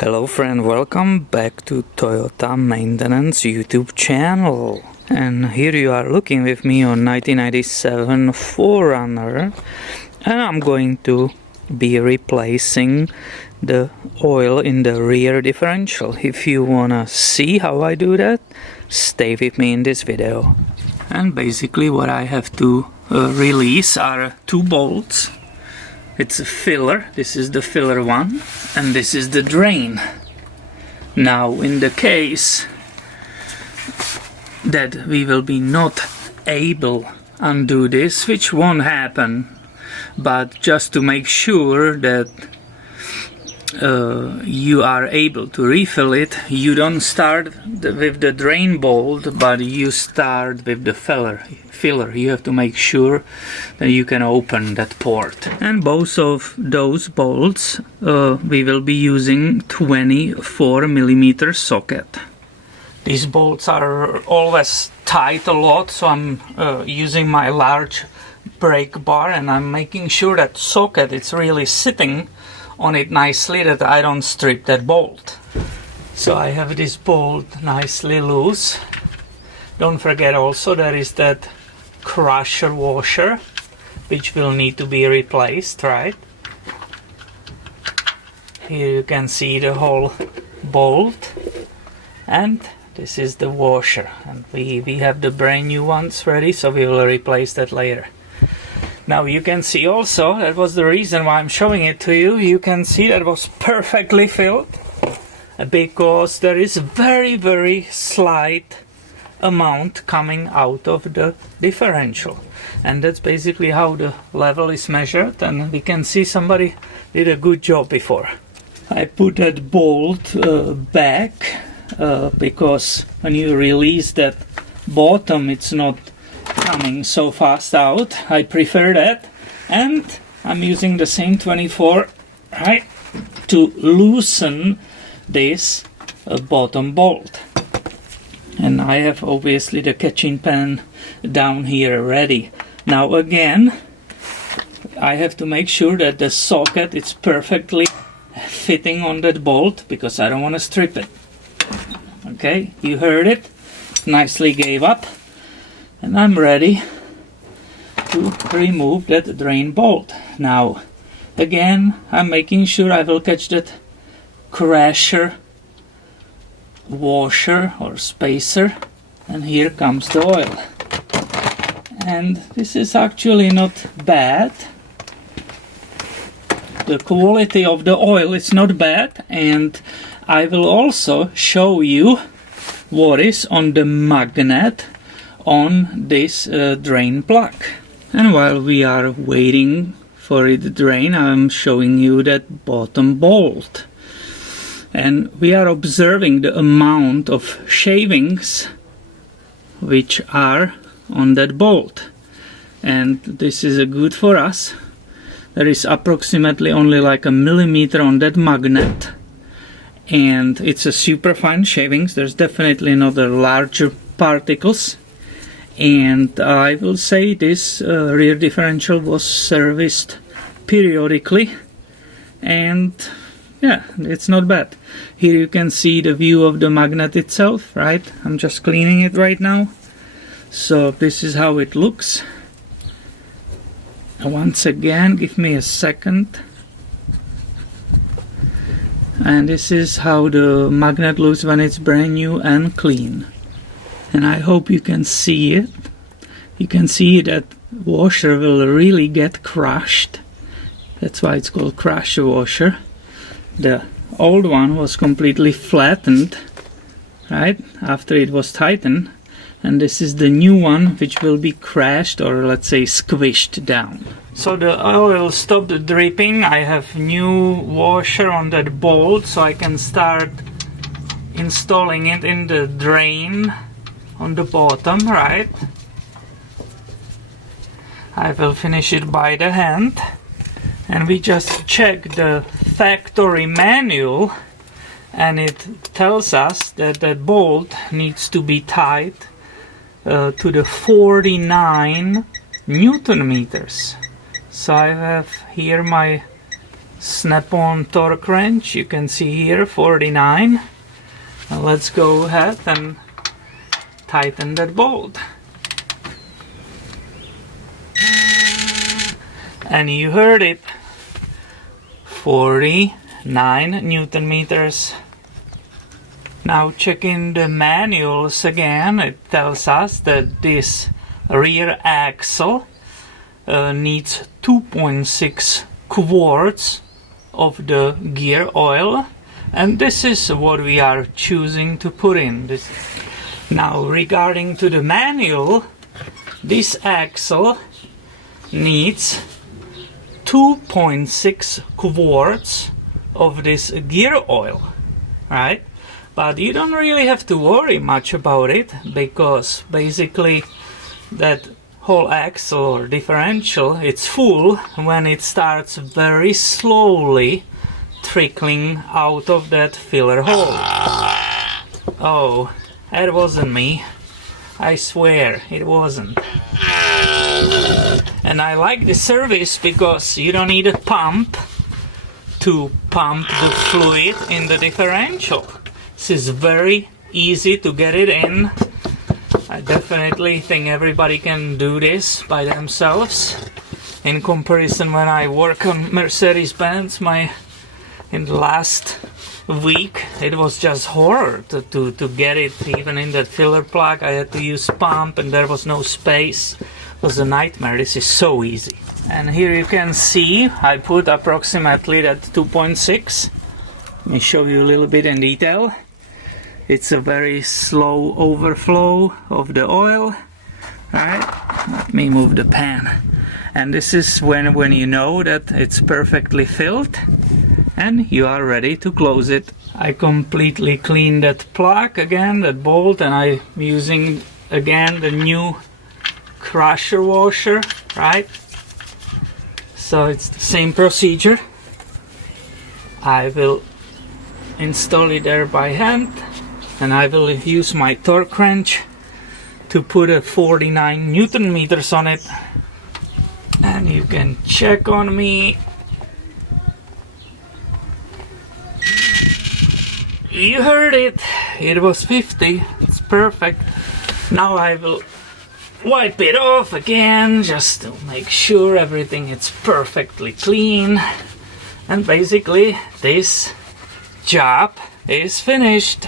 Hello friend, welcome back to Toyota Maintenance YouTube channel. And here you are looking with me on 1997 4Runner, and I'm going to be replacing the oil in the rear differential. If you wanna see how I do that, stay with me in this video. And basically what I have to release are two bolts. It's a filler, this is the filler one, and this is the drain. Now in the case that we will be not able to undo this, which won't happen, but just to make sure that you are able to refill it, you don't start with the drain bolt, but you start with the filler. You have to make sure that you can open that port. And both of those bolts we will be using 24mm socket. These bolts are always tight a lot, so I'm using my large brake bar and I'm making sure that socket is really sitting on it nicely, that I don't strip that bolt. So I have this bolt nicely loose. Don't forget also there is that crusher washer which will need to be replaced, right? Here you can see the whole bolt, and this is the washer, and we have the brand new ones ready, so we will replace that later. Now you can see also, that was the reason why I'm showing it to you, you can see that it was perfectly filled, because there is very slight amount coming out of the differential, and that's basically how the level is measured, and we can see somebody did a good job before. I put that bolt back because when you release that bottom it's not coming so fast out. I prefer that, and I'm using the same 24 right to loosen this bottom bolt. And I have obviously the catching pan down here ready. Now again, I have to make sure that the socket is perfectly fitting on that bolt, because I don't want to strip it. Okay, you heard it, nicely gave up, and I'm ready to remove that drain bolt. Now again, I'm making sure I will catch that crusher washer or spacer, and here comes the oil. And this is actually not bad. The quality of the oil is not bad, and I will also show you what is on the magnet on this drain plug. And while we are waiting for it to drain, I'm showing you that bottom bolt. And we are observing the amount of shavings which are on that bolt, and this is good for us. There is approximately only like a millimeter on that magnet, and it's a super fine shavings. There's definitely not the larger particles, and I will say this rear differential was serviced periodically, and yeah, it's not bad. Here you can see the view of the magnet itself, right? I'm just cleaning it right now. So this is how it looks. Once again, give me a second. And this is how the magnet looks when it's brand new and clean. And I hope you can see it. You can see that washer will really get crushed. That's why it's called crusher washer. The old one was completely flattened, right, after it was tightened, and this is the new one which will be crashed, or let's say squished down. So the oil stopped dripping. I have new washer on that bolt, so I can start installing it in the drain on the bottom, right? I will finish it by the hand. And we just check the factory manual, and it tells us that that bolt needs to be tied to the 49 Newton meters. So I have here my snap-on torque wrench. You can see here 49. Now let's go ahead and tighten that bolt. And you heard it, 49 Newton meters. Now checking the manuals again, it tells us that this rear axle needs 2.6 quarts of the gear oil, and this is what we are choosing to put in. This. Now regarding to the manual, this axle needs 2.6 quarts of this gear oil, right? But you don't really have to worry much about it, because basically that whole axle or differential, it's full when it starts very slowly trickling out of that filler hole. Oh, that wasn't me. I swear it wasn't. And I like the service because you don't need a pump to pump the fluid in the differential. This is very easy to get it in. I definitely think everybody can do this by themselves. In comparison, when I work on Mercedes-Benz, in the last week, it was just horror to get it even in that filler plug. I had to use pump and there was no space. It was a nightmare. This is so easy. And here you can see I put approximately that 2.6. Let me show you a little bit in detail. It's a very slow overflow of the oil. Right? Let me move the pan. And this is when you know that it's perfectly filled and you are ready to close it. I completely cleaned that plug again, that bolt, and I'm using again the new crusher washer, right? So it's the same procedure. I will install it there by hand, and I will use my torque wrench to put a 49 Newton meters on it. And you can check on me. You heard it. It was 50. It's perfect. Now I will wipe it off again just to make sure everything is perfectly clean. And basically this job is finished.